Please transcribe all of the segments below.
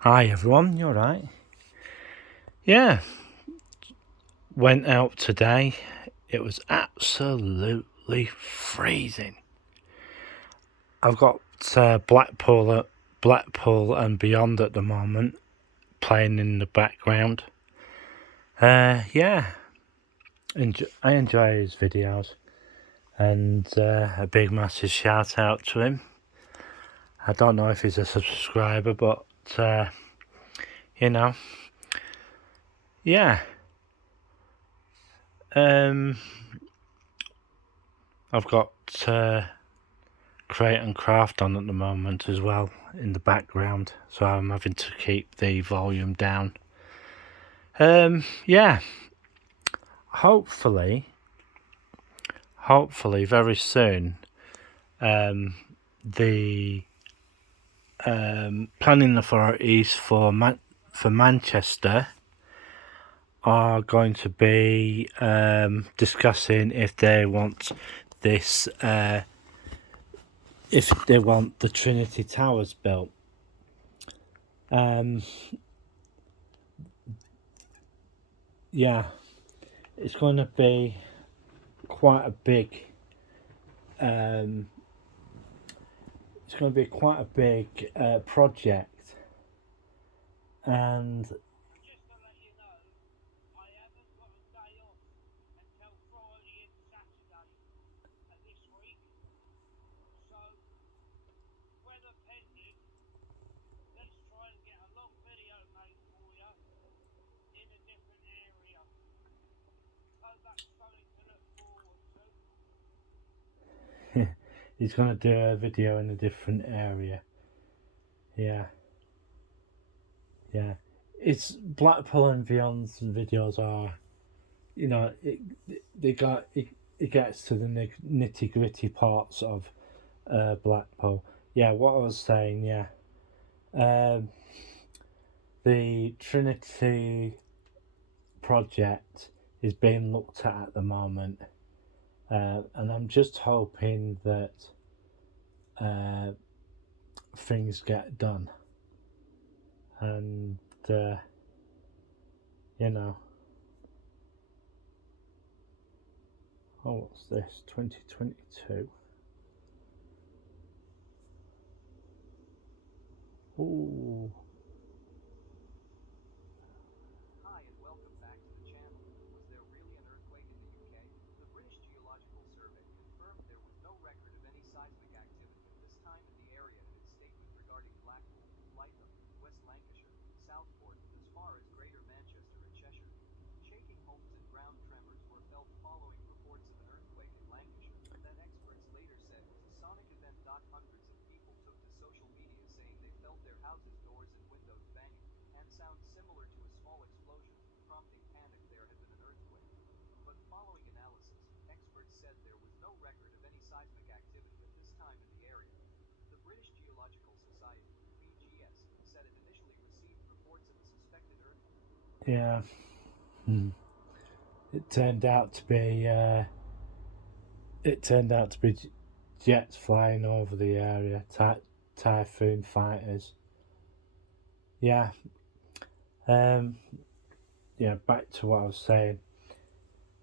Hi everyone, you alright? Yeah, went out today. It was absolutely freezing. I've got Blackpool and Beyond at the moment playing in the background. Yeah, I enjoy his videos, and a big massive shout out to him. I don't know if he's a subscriber, but you know, yeah. I've got Create and Craft on at the moment as well in the background, so I'm having to keep the volume down. Yeah, hopefully very soon, the planning authorities for Manchester are going to be discussing if they want this, if they want the Trinity Towers built. Yeah, it's going to be quite a big. It's going to be quite a big project, and he's going to do a video in a different area. Yeah. It's Blackpool and Beyond's videos are, it gets to the nitty gritty parts of Blackpool. Yeah, what I was saying. Yeah, the Trinity project is being looked at the moment, and I'm just hoping that things get done, and what's this? 2022. Ooh. Hi and welcome back to the channel. Was there really an earthquake in the UK? The British Geological Survey confirmed there was no record of any seismic activity at this time in the area in its statement regarding Blackpool, Lytham, West Lancashire, Southport, as far as Greater Manchester and Cheshire. Shaking homes and ground tremors were felt following reports of an earthquake in Lancashire that experts later said was a sonic event. Hundreds of people took to social media saying they felt their houses' doors and windows banging and sounds similar to a small explosion, prompting panic there had been an earthquake. But following analysis, experts said there was no record of any seismic activity at this time in the area. The British Geological Society, BGS, said it initially received reports of a suspected earthquake. Yeah. It turned out to be jets flying over the area, typhoon fighters. Yeah. Yeah. Back to what I was saying.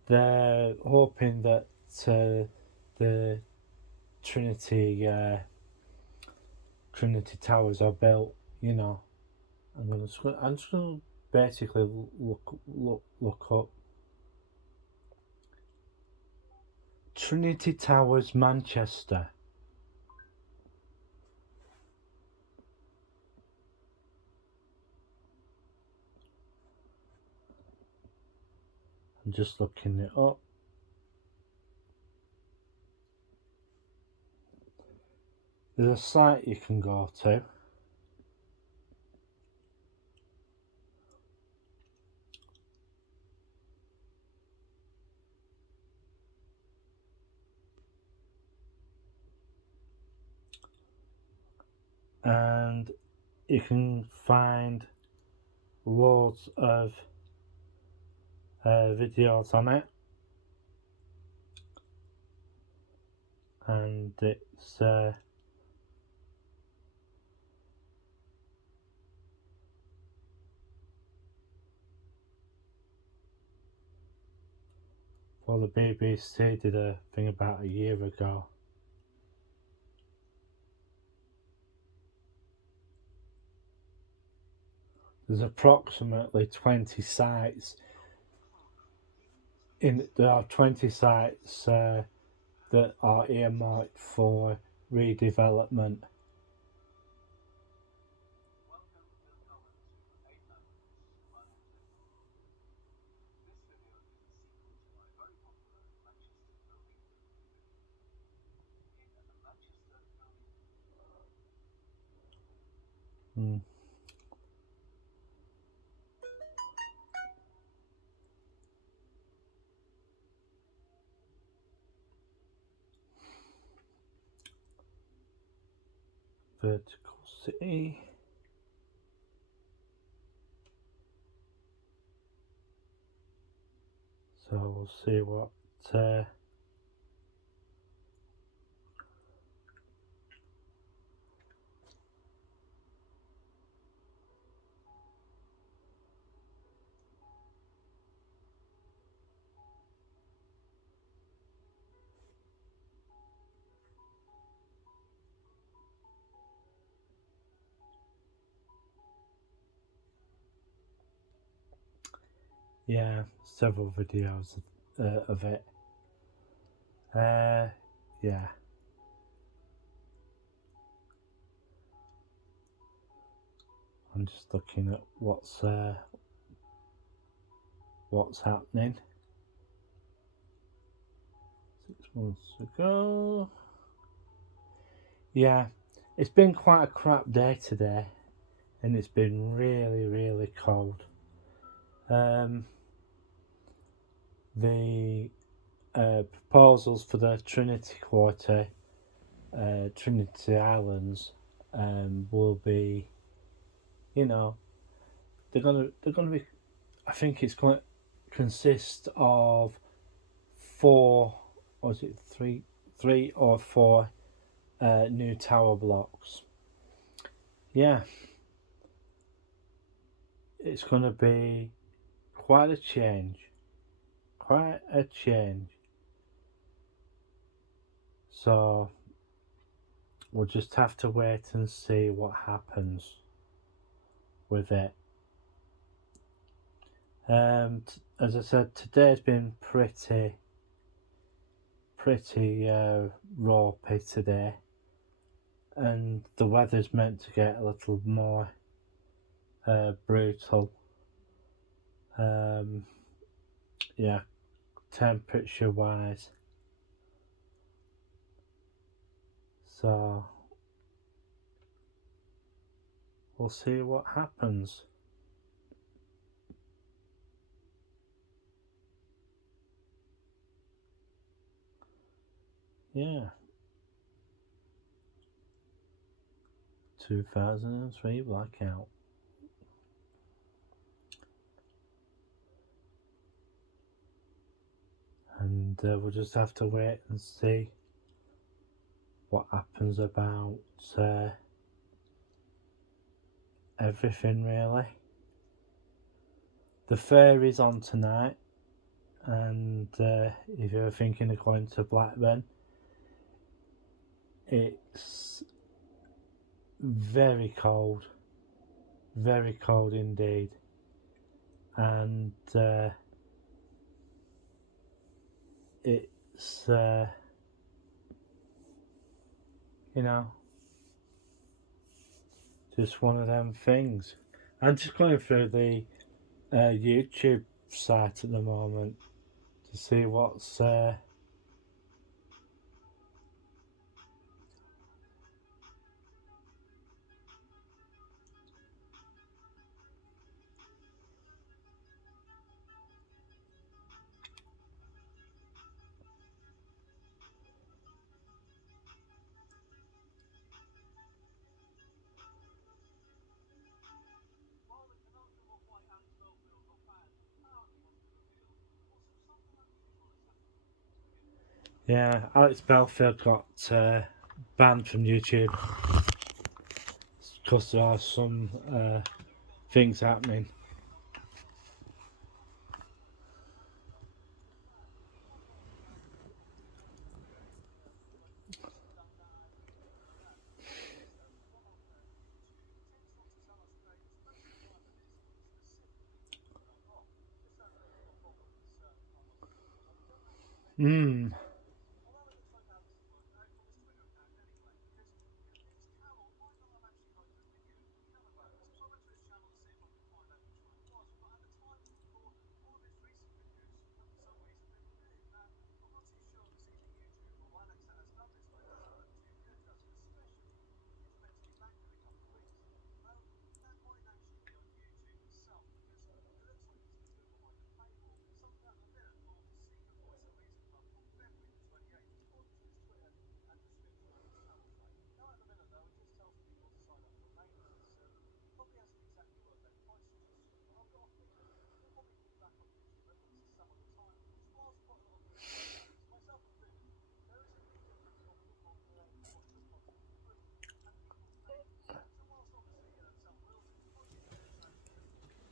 They're hoping that the Trinity Towers are built. I'm just gonna basically look up Trinity Towers, Manchester. I'm just looking it up. There's a site you can go to. And you can find loads of videos on it, and it's Well, the BBC did a thing about a year ago. There's approximately 20 sites. There are 20 sites that are earmarked for redevelopment. Hmm. Vertical City. So we'll see what yeah, several videos of it. Yeah. I'm just looking at what's happening. 6 months ago. Yeah, it's been quite a crap day today, and it's been really, really cold. The proposals for the Trinity Quarter, Trinity Islands, will be, they're gonna be. I think it's going to consist of 4, or is it 3 or 4 new tower blocks. Yeah, it's going to be quite a change. So we'll just have to wait and see what happens with it. As I said, today's been pretty ropey today, and the weather's meant to get a little more brutal. Yeah, temperature wise. So we'll see what happens. Yeah. 2003 blackout. And we'll just have to wait and see what happens about everything, really. The fair is on tonight, and if you're thinking of going to Blackburn, it's very cold indeed, and it's just one of them things. I'm just going through the YouTube site at the moment to see what's yeah, Alex Belfield got banned from YouTube because there are some things happening. Hmm.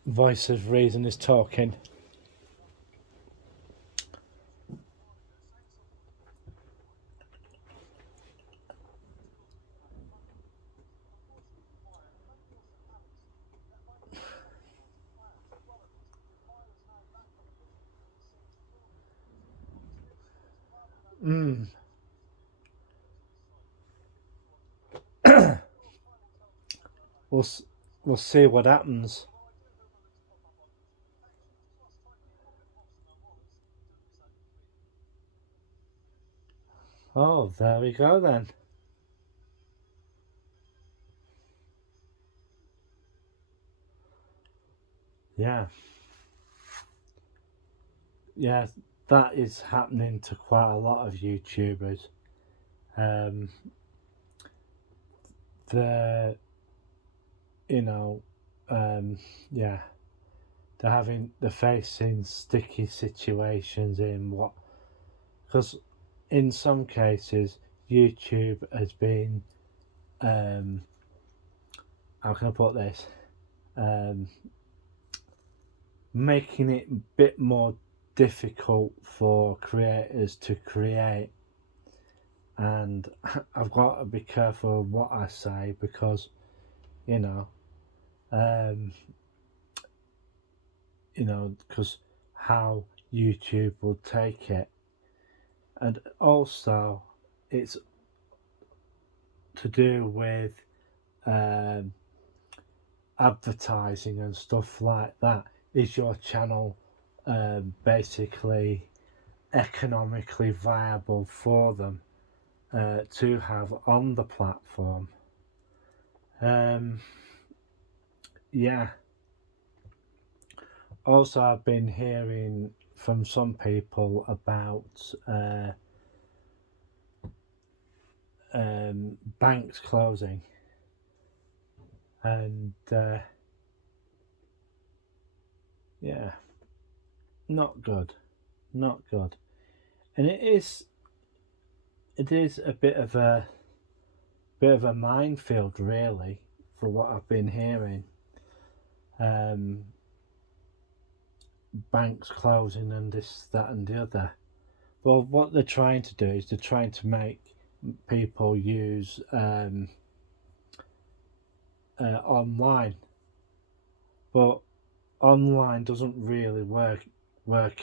Voice of reason is talking. Hmm. We'll we'll see what happens. Oh, there we go then. Yeah, yeah, that is happening to quite a lot of YouTubers. Um, they're, you know, yeah, they're facing sticky situations in what, because in some cases YouTube has been, um, how can I put this, um, making it a bit more difficult for creators to create. And I've got to be careful of what I say because, you know, um, because how YouTube will take it, and also it's to do with um, advertising and stuff like that. Is your channel basically economically viable for them to have on the platform? Um, yeah. Also, I've been hearing from some people about banks closing, and yeah, not good, not good. And it is a bit of a minefield, really, for what I've been hearing. Um, Banks closing and this, that, and the other. Well, what they're trying to do is they're trying to make people use online, but online doesn't really work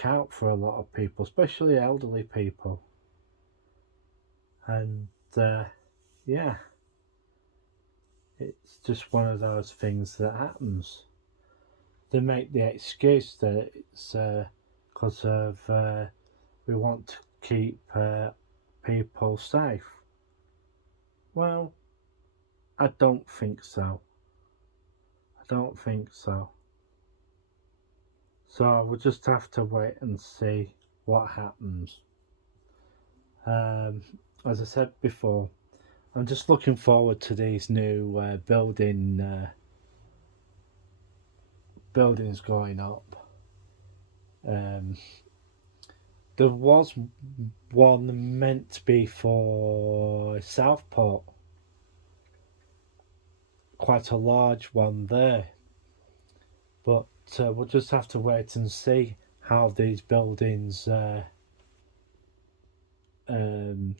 out for a lot of people, especially elderly people. And yeah, it's just one of those things that happens. They make the excuse that it's because of we want to keep people safe. Well, I don't think so. I don't think so. So we'll just have to wait and see what happens. Um, as I said before, I'm just looking forward to these new buildings going up. Um, there was one meant to be for Southport, quite a large one there, but we'll just have to wait and see how these buildings um,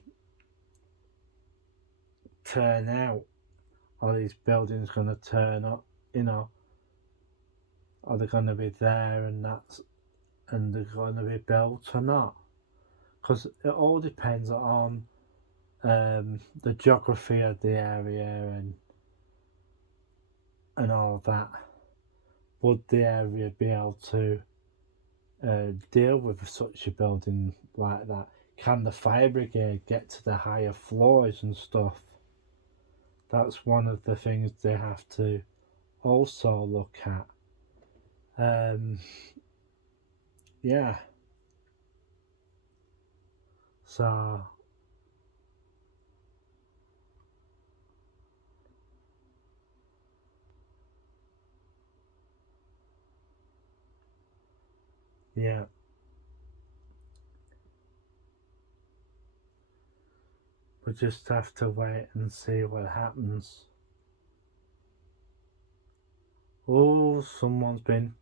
turn out. Are these buildings going to turn up? You know, are they going to be there and they're going to be built or not? because it all depends on the geography of the area and all of that. Would the area be able to deal with such a building like that? Can the fire brigade get to the higher floors and stuff? That's one of the things they have to also look at. Yeah. So yeah, we just have to wait and see what happens. Oh, someone's been.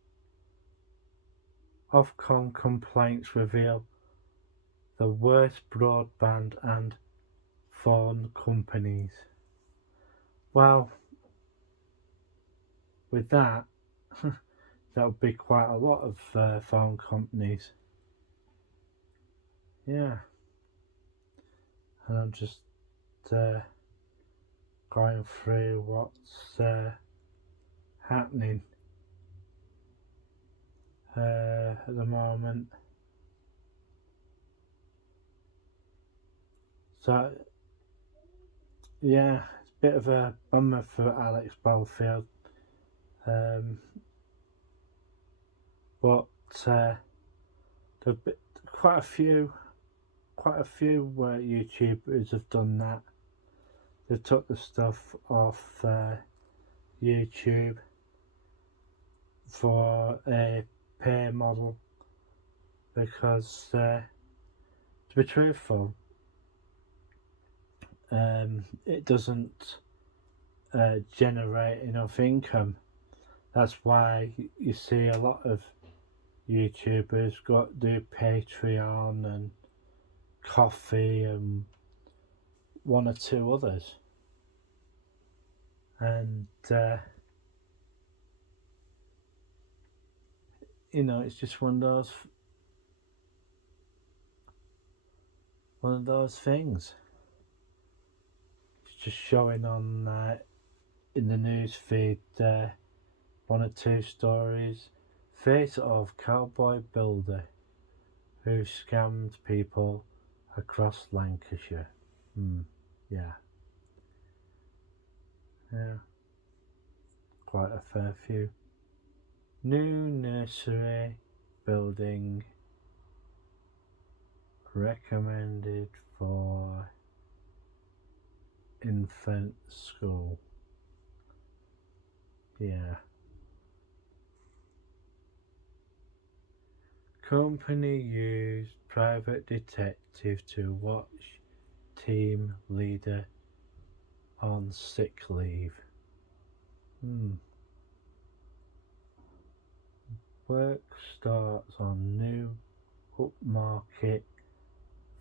Ofcom complaints reveal the worst broadband and phone companies. Well, with that, that would be quite a lot of phone companies. Yeah, and I'm just going through what's happening at the moment. So, yeah, it's a bit of a bummer for Alex Belfield. But there've been quite a few YouTubers have done that. They took the stuff off YouTube for a pay model because, to be truthful, it doesn't generate enough income. That's why you see a lot of YouTubers do Patreon and Coffee and one or two others, and it's just one of those things. It's just showing on in the news feed one or two stories. Face of cowboy builder who scammed people across Lancashire. Yeah, quite a fair few. New nursery building recommended for infant school. Yeah. Company used private detective to watch team leader on sick leave. Work starts on new upmarket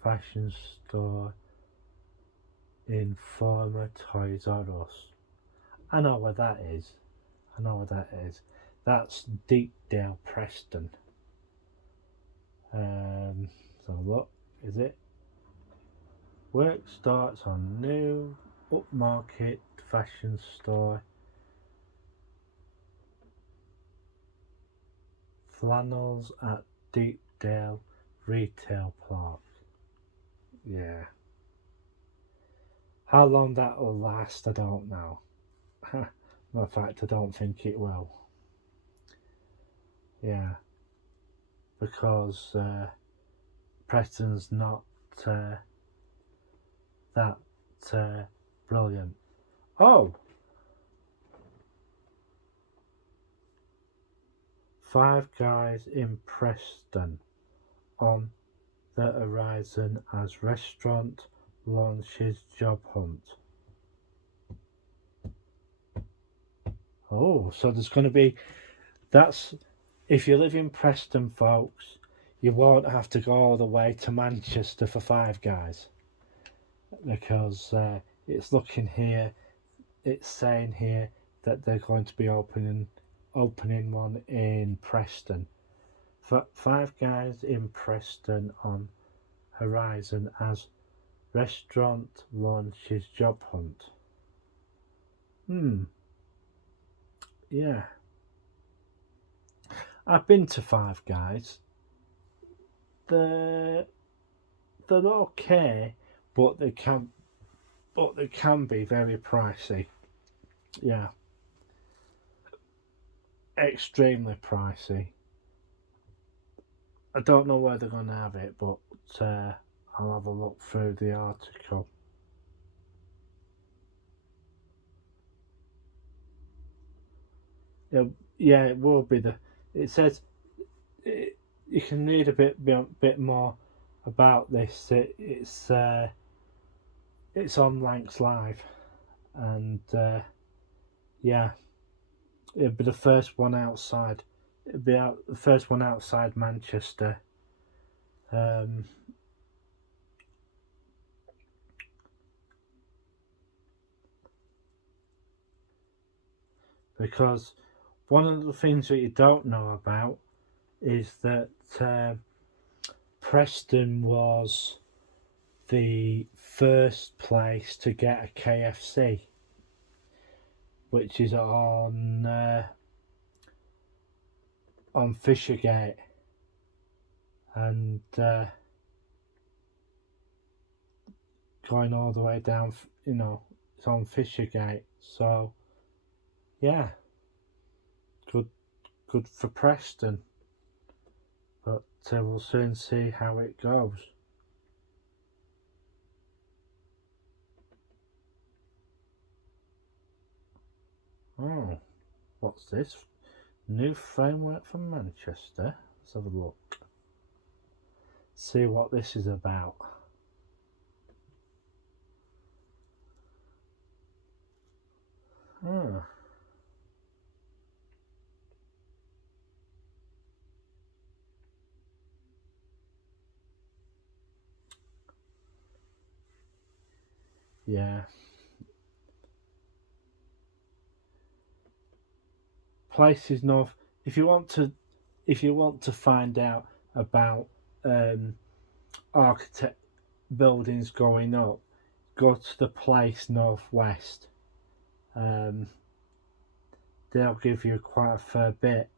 fashion store in former Toys R Us. I know where that is. That's Deepdale, Preston. So look, is it? Work starts on new upmarket fashion store. Flannels at Deepdale Retail Park. Yeah. How long that will last, I don't know. In fact, I don't think it will. Yeah. Because Preston's not that brilliant. Oh! Five Guys in Preston on the horizon as restaurant launches job hunt. Oh, so there's going to be. That's. If you live in Preston, folks, you won't have to go all the way to Manchester for Five Guys. Because it's saying here that they're going to be opening one in Preston. Five Guys in Preston on horizon as restaurant launches job hunt. Yeah. I've been to Five Guys. They're they're okay, but they can be very pricey. Yeah, extremely pricey. I don't know where they're gonna have it, but I'll have a look through the article. Yeah, yeah, it will be the. It says it, you can read a bit more about this. It's on Lancs Live, and yeah, it'll be the first one outside. It'll be the first one outside Manchester. Um, because one of the things that you don't know about is that Preston was the first place to get a KFC, which is on Fishergate, and going all the way down. It's on Fishergate. So yeah, good good for Preston, but we'll soon see how it goes. Oh, what's this? New framework for Manchester. Let's have a look. See what this is about. Oh, yeah. Places north. If you want to, if you want to find out about architect buildings going up, go to the place northwest. Um, they'll give you quite a fair bit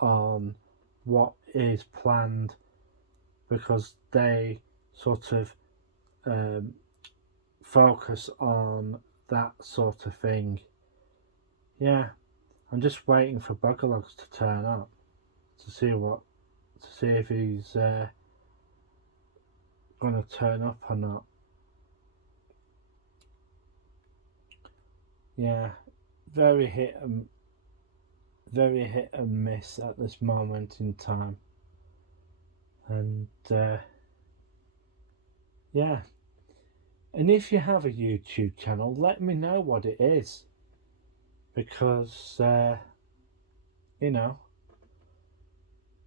on what is planned because they sort of um, focus on that sort of thing. Yeah, I'm just waiting for Bugalogs to turn up to see if he's going to turn up or not. Yeah, very very hit and miss at this moment in time, and yeah. And if you have a YouTube channel, let me know what it is because you know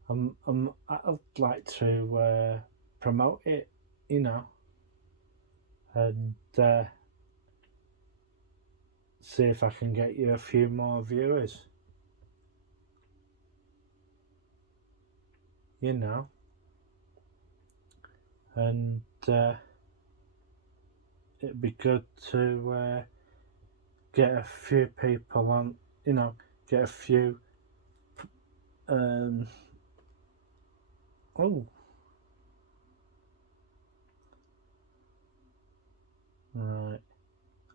I'd like to promote it, you know, and see if I can get you a few more viewers, you know, and it'd be good to get a few people on, you know, get a few. Um, oh, right.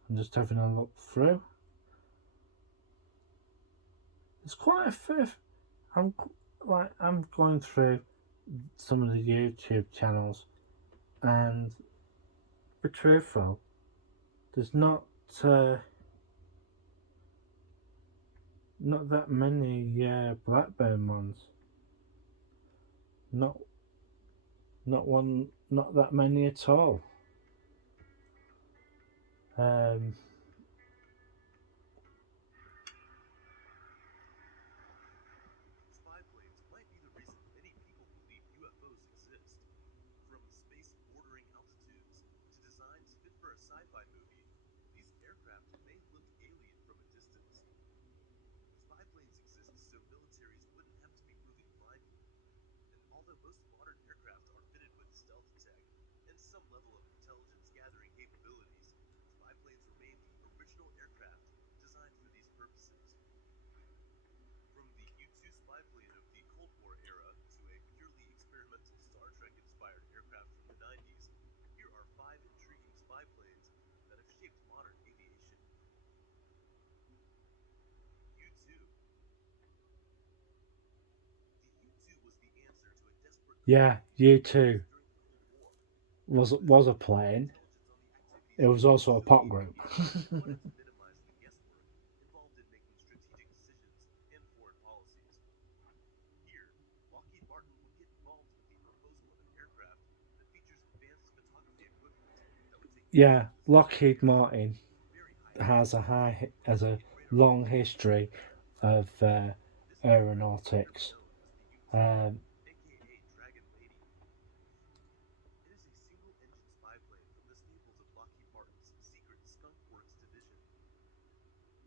I'm just having a look through. There's quite a few. I'm I'm going through some of the YouTube channels, and to be truthful, there's uh, not that many Blackburn ones. Not not that many at all. Um, Spy planes might be the reason many people believe UFOs exist. From space bordering altitudes to designs fit for a sci fi movie, these aircraft may look alien from a distance. Spy planes exist so militaries wouldn't have to be moving blindly. And although most modern aircraft are fitted with stealth tech, some level of intelligence gathering capabilities, spy planes remain the original aircraft designed for these purposes. From the U-2 spy plane of the Cold War era to a purely experimental Star Trek-inspired aircraft from the 90s, here are 5 intriguing spy planes that have shaped modern aviation. U-2. The U-2 was the answer to a desperate Yeah, U2 during the Cold War. was a plane. It was also a pop group. They wanted to minimize the guesswork involved in making strategic decisions and foreign policies. Here, Lockheed Martin would get involved with the proposal of an aircraft that features advanced photography equipment that would take Yeah, images Lockheed Martin very high has a in radar long history of This aircraft is literally aeronautics. known as the U-2, Um, aka Dragon Lady. It is a single-engine spy plane from the stables of Lockheed Martin's secret Skunk Works division.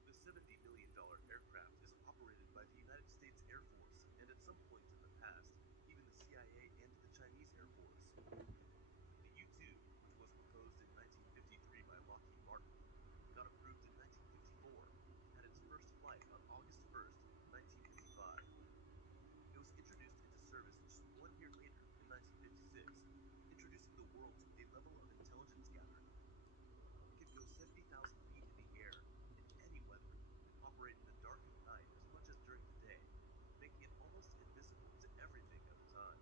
The $70 million aircraft is operated by the United States Air Force and at some point in the past, even the CIA and the Chinese Air Force. The U-2, which was proposed in 1953 by Lockheed Martin, got approved in 1954 and had its first flight on August 1st, 1955. It was introduced into service just 1 year later in 1956, introducing the world to a level of intelligence gathering. It could go 70,000 feet in the air in any weather and operate in the dark of night as much as during the day, making it almost invisible to everything at the time.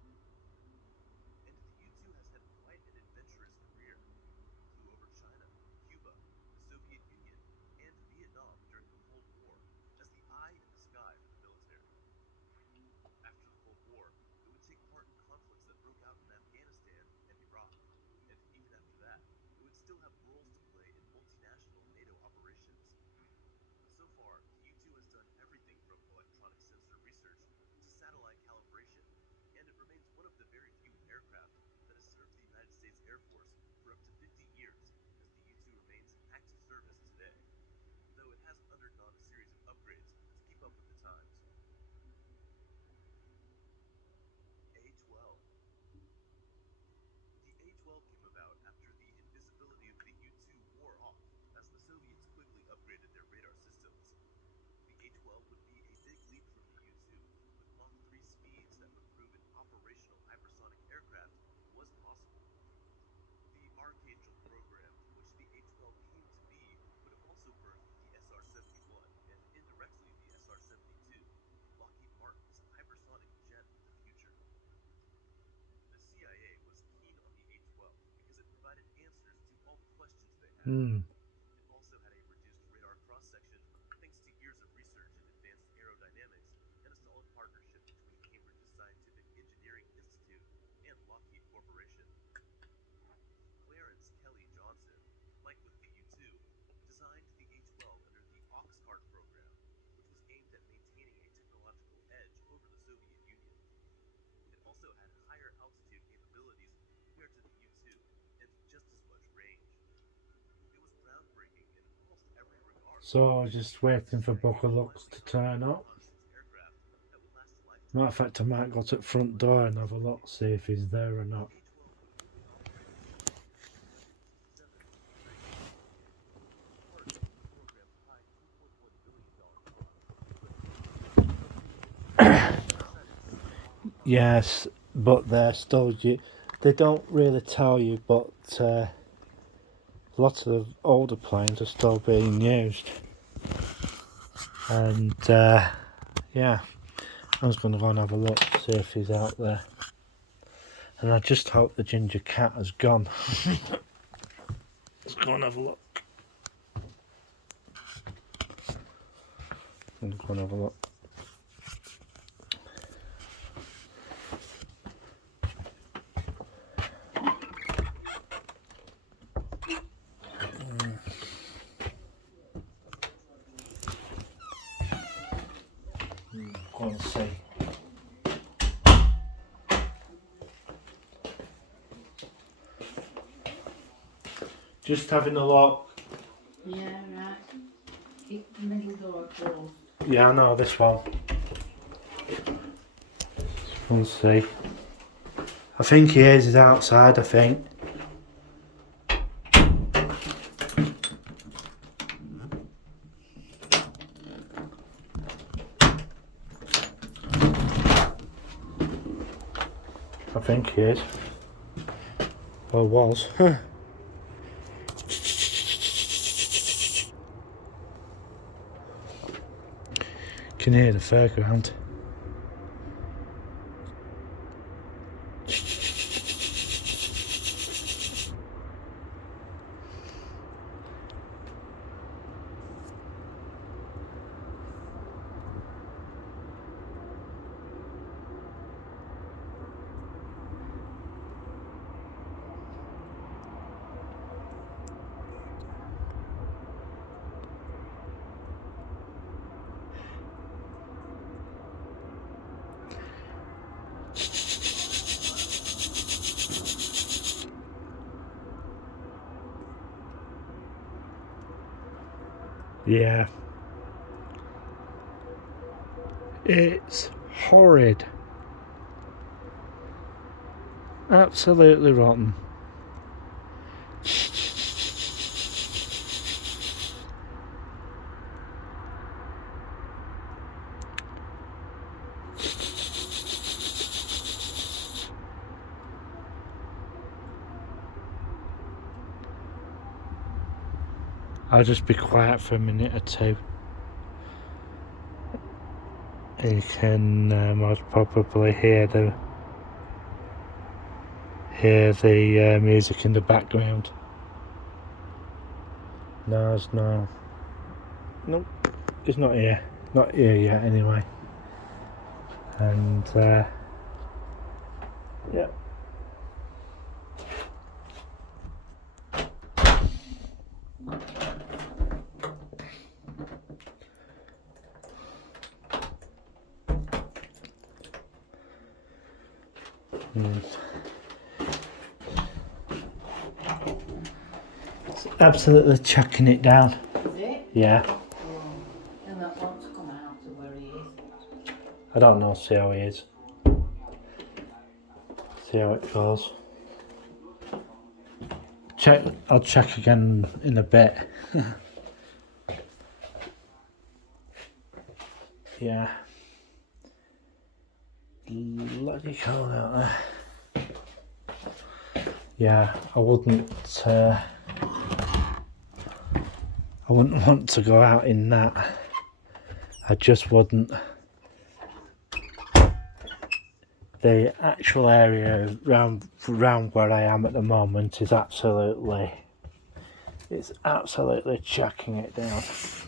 And the U-2 has had quite an adventurous career. It flew over China, Cuba, the Soviet Union, and Vietnam during the Cold War as the eye in the sky for the military. After the Cold War, it would take part in conflicts that broke out in Afghanistan and Iraq. And even after that, it would still have roles to play in multinational NATO operations. But so far, the U-2 has done everything from electronic sensor research to satellite calibration, and it remains one of the very few aircraft that has served the United States Air Force for up to 50 years, as the U-2 remains in active service today, though it has undergone a series of upgrades to keep up with the times. A-12. The A-12 came about after the invisibility of the U-2 wore off, as the Soviets quickly upgraded their radar systems. The A-12 would be a big leap from the U-2, with Mach 3 speeds that would prove an operational hypersonic aircraft was possible. The Archangel program, from which the A-12 came to be, would have also birthed the SR-71 and indirectly the SR-72, Lockheed Martin's hypersonic jet of the future. The CIA was keen on the A-12 because it provided answers to all the questions they had. hmm. It also had a reduced radar cross-section thanks to years of research in advanced aerodynamics and a solid partnership between Cambridge's Scientific Engineering Institute and Lockheed Corporation. Clarence Kelly Johnson, like with the U-2, designed the A-12 under the Oxcart program, which was aimed at maintaining a technological edge over the Soviet Union. It also had higher altitude capabilities compared to the U-2 and just as much range. It was groundbreaking in almost every regard. So just waiting for CIA Book of was Looks finally to home to turn a up. reconnaissance aircraft that would last a Matter lifetime. of fact, I might go to the front door and have a look, see if he's there or not. The A-12 would only operate in service until 1967-3, part of the program's high $2.1 billion cost, but some aviation decided to see it off the top. Yes, but they're still. They don't really tell you, but lots of the older planes are still being used. And yeah, I was going to go and have a look, see if he's out there. And I just hope the ginger cat has gone. Let's go and have a look. I'm going to go and have a look. Go and see. Just having a look. Yeah, right. Keep the middle door closed. Yeah, I know this one. Let's see. I think he is. He's outside, I think. I think he is. Or was. Can hear the fairground. Yeah. It's horrid. Absolutely rotten. I'll just be quiet for a minute or two. You can most probably hear the music in the background. No, it's no. Nope, it's not here. Not here yet, anyway. And yeah. It's absolutely chucking it down. Is it? Yeah. And that wants to come out of where he is. I don't know, see how he is. See how it goes. I'll check again in a bit. Yeah. Bloody cold out there. Yeah, I wouldn't want to go out in that. I just wouldn't. The actual area around where I am at the moment is absolutely chucking it down.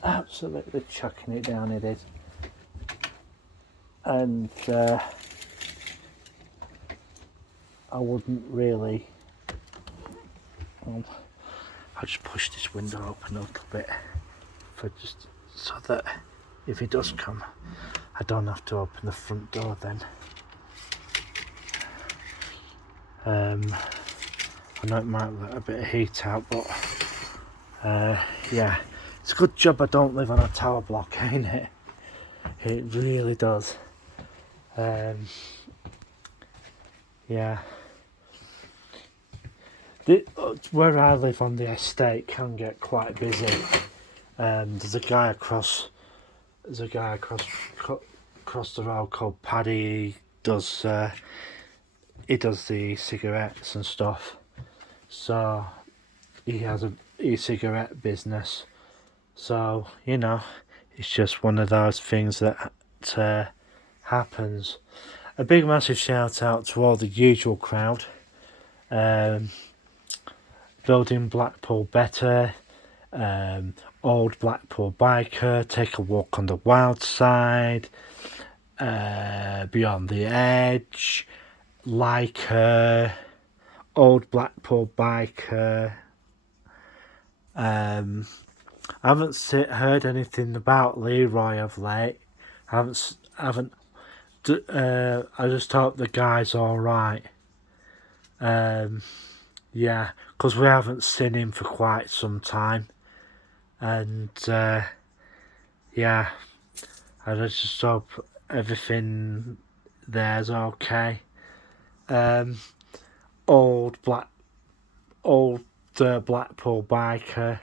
Absolutely chucking it down, it is. And I wouldn't really. I'll just push this window open a little bit for just so that if he does come, I don't have to open the front door then. I know it might let a bit of heat out, but yeah, it's a good job I don't live on a tower block, ain't it? It really does. Yeah. Where I live on the estate can get quite busy. There's a guy across the road called Paddy. He does the cigarettes and stuff. So he has a e-cigarette business. So it's just one of those things that happens. A big massive shout out to all the usual crowd. Building Blackpool Better, Old Blackpool Biker, Take a Walk on the Wild Side, Beyond the Edge, Liker, Old Blackpool Biker. I haven't heard anything about Leroy of late. I just hope the guy's alright. Yeah, because we haven't seen him for quite some time. And yeah, I just hope everything there's okay. Old Blackpool Biker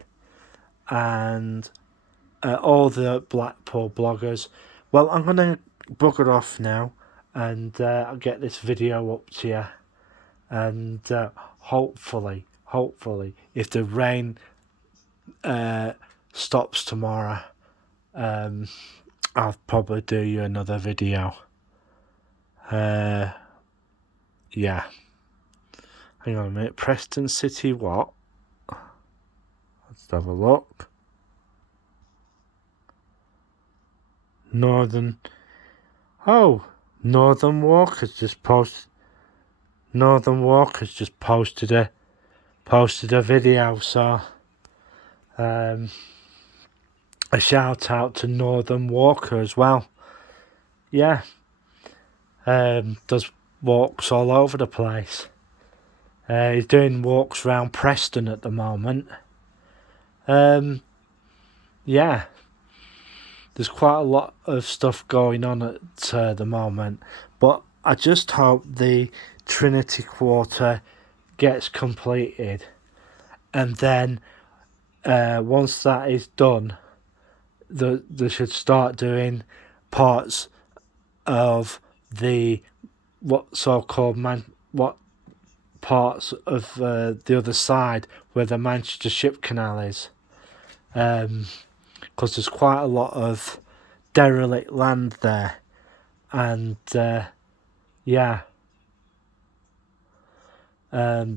and all the Blackpool bloggers. Well, I'm gonna bugger off now. and I'll get this video up to you, and hopefully, if the rain stops tomorrow, I'll probably do you another video. Yeah. Hang on a minute. Preston City what? Let's have a look. Northern Walker's just posted a video, so a shout out to Northern Walker as well. Yeah. Does walks all over the place. He's doing walks around Preston at the moment. Yeah. There's quite a lot of stuff going on at the moment, but I just hope the Trinity Quarter gets completed, and then once that is done, they should start doing parts of the parts of the other side where the Manchester Ship Canal is, because there's quite a lot of derelict land there, and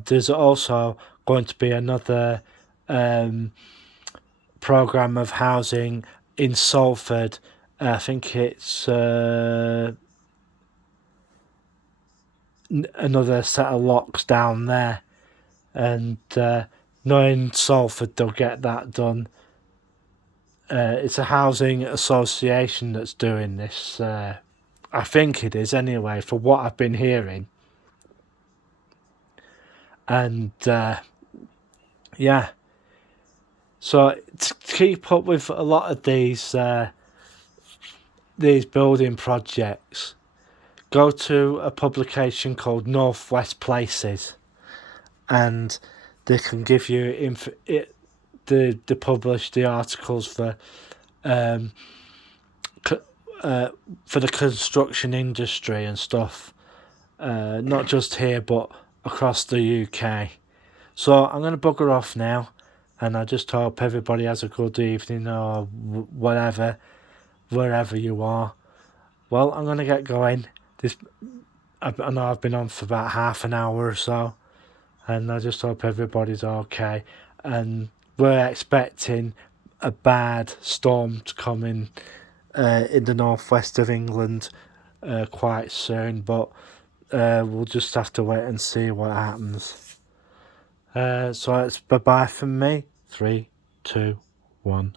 there's also going to be another programme of housing in Salford. I think it's another set of locks down there, and knowing Salford, they'll get that done. It's a housing association that's doing this. I think it is anyway, for what I've been hearing. And so to keep up with a lot of these building projects, go to a publication called Northwest Places, and they can give you they publish the articles for the construction industry and stuff, not just here but across the UK. So I'm going to bugger off now, and I just hope everybody has a good evening or whatever, wherever you are. Well, I'm going to get going. I know I've been on for about half an hour or so, and I just hope everybody's okay. And we're expecting a bad storm to come in the northwest of England quite soon, but we'll just have to wait and see what happens. So it's bye-bye from me. 3, 2, 1.